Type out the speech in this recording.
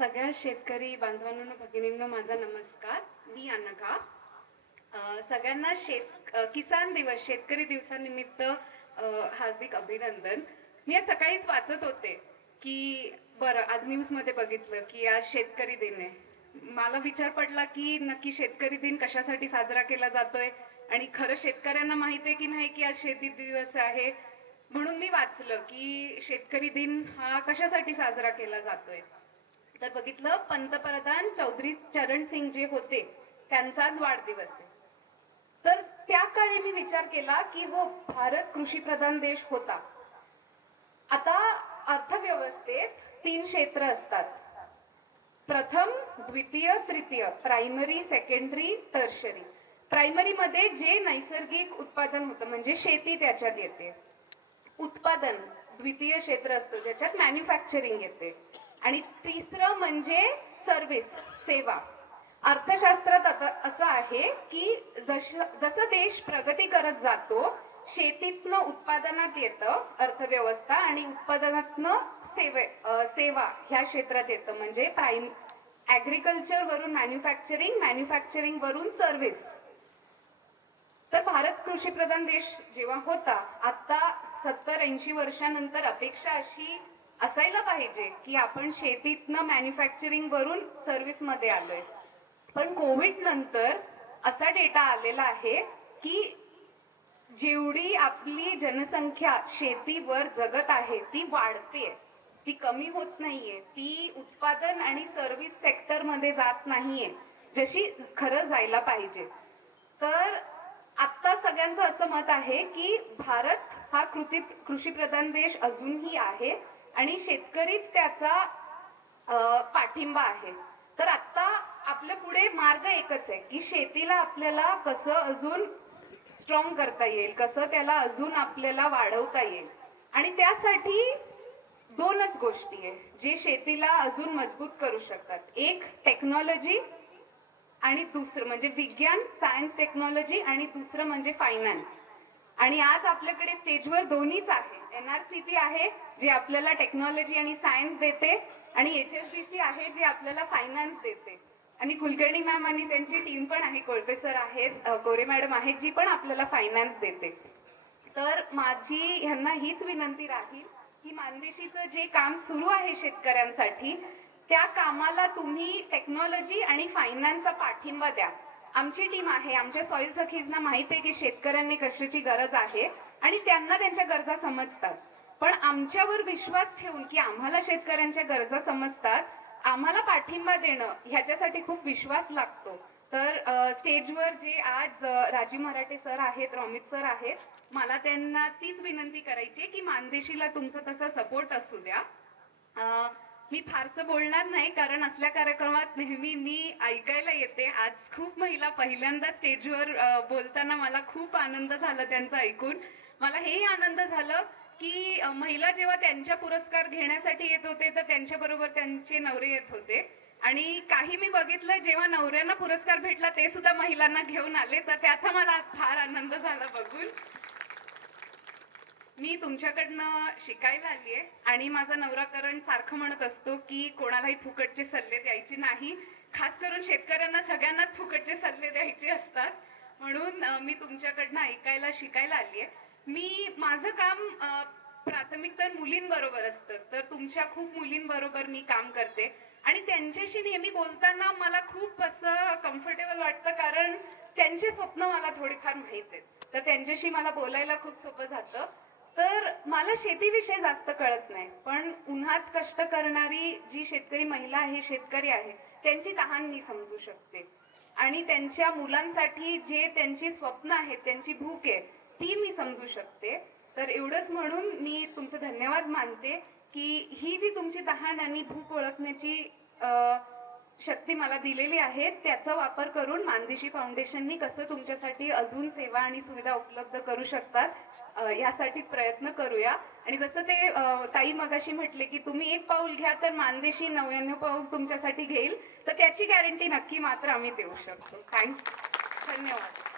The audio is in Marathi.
सगळ्या शेतकरी बांधवांनो भगिनींनो माझा नमस्कार. मी अनघा. सगळ्यांना किसान दिवस शेतकरी दिवसानिमित्त हार्दिक अभिनंदन. मी आज सकाळीच वाचत होते की बरं आज न्यूज मध्ये बघितलं की आज शेतकरी दिन आहे. मला विचार पडला की नक्की शेतकरी दिन कशासाठी साजरा केला जातोय आणि खरं शेतकऱ्यांना माहिती आहे की नाही की आज शेती दिवस आहे. म्हणून मी वाचलं की शेतकरी दिन हा कशासाठी साजरा केला जातोय. तर बघितलं पंतप्रधान चौधरी चरण सिंग जे होते त्यांचाच वाढदिवस आहे. तर त्या काळी मी विचार केला की हो भारत कृषी प्रधान देश होता. आता अर्थव्यवस्थेत 3 क्षेत्र असतात. प्रथम, द्वितीय, तृतीय, प्रायमरी, सेकंडरी, टर्शरी. प्रायमरी मध्ये जे नैसर्गिक उत्पादन होतं म्हणजे शेती त्याच्यात येते. उत्पादन द्वितीय क्षेत्र असतं ज्याच्यात मॅन्युफॅक्चरिंग येते. आणि तिसरं म्हणजे सर्व्हिस, सेवा. अर्थशास्त्रात असं आहे की जसं देश प्रगती करत जातो शेतीतनं उत्पादनात येतं अर्थव्यवस्था आणि उत्पादनातनं सेवा ह्या क्षेत्रात येतं म्हणजे ऍग्रिकल्चर वरून मॅन्युफॅक्चरिंग, मॅन्युफॅक्चरिंग वरून सर्व्हिस. तर भारत कृषी प्रधान देश जेव्हा होता आता 70-80 वर्षानंतर अपेक्षा अशी असायला पाहिजे की आपण शेतीतनं मॅन्युफॅक्चरिंग वरून सर्व्हिस मध्ये आलोय. पण कोविड नंतर असा डेटा आलेला आहे की जेवढी आपली जनसंख्या शेतीवर जगत आहे ती वाढते, ती कमी होत नाहीये, ती उत्पादन आणि सर्व्हिस सेक्टर मध्ये जात नाहीये जशी खरं जायला पाहिजे. तर आता सगळ्यांचं असं मत आहे की भारत हा कृषी प्रधान देश अजूनही आहे आणि शेतकरीच त्याचा पाठिंबा आहे. तर आता आपल्या पुढे मार्ग एकच आहे की शेतीला आपल्याला कसं अजून स्ट्रॉंग करता येईल, कसं त्याला अजून आपल्याला वाढवता येईल. आणि त्यासाठी 2च गोष्टी आहे जे शेतीला अजून मजबूत करू शकतात. एक टेक्नॉलॉजी आणि दुसरं म्हणजे विज्ञान, सायन्स टेक्नॉलॉजी आणि दुसरं म्हणजे फायनान्स. आणि आज आपल्याकडे स्टेजवर दोन्हीच आहे. NRCP आहे जे आपल्याला टेक्नॉलॉजी आणि सायन्स देते आणि HSBC आहे जे आपल्याला फायनान्स देते. आणि कुलकर्णी मॅम आणि त्यांची टीम पण आहे, कोळपे सर आहेत, कोरे मॅडम आहेत जी पण आपल्याला फायनान्स देते. तर माझी ह्यांना हीच विनंती राहील की मानदेशीचं जे काम सुरू आहे शेतकऱ्यांसाठी त्या कामाला तुम्ही टेक्नॉलॉजी आणि फायनान्सचा पाठिंबा द्या. आमची टीम आहे, आमच्या सॉइल सखीजना माहिती आहे की शेतकऱ्यांनी कशाची गरज आहे आणि त्यांना त्यांच्या गरजा समजतात. पण आमच्यावर विश्वास ठेवून की आम्हाला शेतकऱ्यांच्या गरजा समजतात, आम्हाला पाठिंबा देणं ह्याच्यासाठी खूप विश्वास लागतो. तर स्टेजवर जे आज राजीव मराठे सर आहेत, रोमित सर आहेत, मला त्यांना तीच विनंती करायची की मानदेशीला तुमचा तसा सपोर्ट असू द्या. मी फारसं बोलणार नाही कारण असल्या कार्यक्रमात नेहमी मी ऐकायला येते. आज खूप महिला पहिल्यांदा स्टेजवर बोलताना मला खूप आनंद झाला त्यांचं ऐकून. मला हेही आनंद झालं की महिला जेव्हा त्यांच्या पुरस्कार घेण्यासाठी येत होते तर त्यांच्या बरोबर त्यांचे नवरे येत होते. आणि काही मी बघितलं जेव्हा नवऱ्यांना पुरस्कार भेटला ते सुद्धा महिलांना घेऊन आले, तर त्याचा मला आज फार आनंद झाला बघून. मी तुमच्याकडनं शिकायला आलीये आणि माझा नवरा करण सारखं म्हणत असतो की कोणालाही फुकटचे सल्ले द्यायचे नाही, खास करून शेतकऱ्यांना सगळ्यांनाच फुकटचे सल्ले द्यायचे असतात. म्हणून मी तुमच्याकडनं ऐकायला शिकायला आलीये. माझं काम प्राथमिक तर मुलींबरोबर असतं, तर तुमच्या खूप मुलींबरोबर मी काम करते आणि त्यांच्याशी नेहमी बोलताना मला खूप असं कम्फर्टेबल वाटतं कारण त्यांचे स्वप्न मला थोडीफार माहित आहेत, तर त्यांच्याशी मला बोलायला खूप सोपं जातं. तर मला शेतीविषयी जास्त कळत नाही पण उन्हात कष्ट करणारी जी शेतकरी महिला आहे, शेतकरी आहे, त्यांची तहान मी समजू शकते आणि त्यांच्या मुलांसाठी जे त्यांची स्वप्न आहेत, त्यांची भूक आहे ती मी समजू शकते. तर एवढंच म्हणून मी तुमचं धन्यवाद मानते की ही जी तुमची तहान आणि भूक ओळखण्याची शक्ती मला दिलेली आहे त्याचा वापर करून मानदेशी फाउंडेशननी कसं तुमच्यासाठी अजून सेवा आणि सुविधा उपलब्ध करू शकतात यासाठीच प्रयत्न करूया. आणि जसं ते ताई मगाशी म्हटले की तुम्ही 1 पाऊल घ्या तर मानदेशी 99 पाऊल तुमच्यासाठी घेईल, तर त्याची गॅरंटी नक्की मात्र आम्ही देऊ शकतो. धन्यवाद.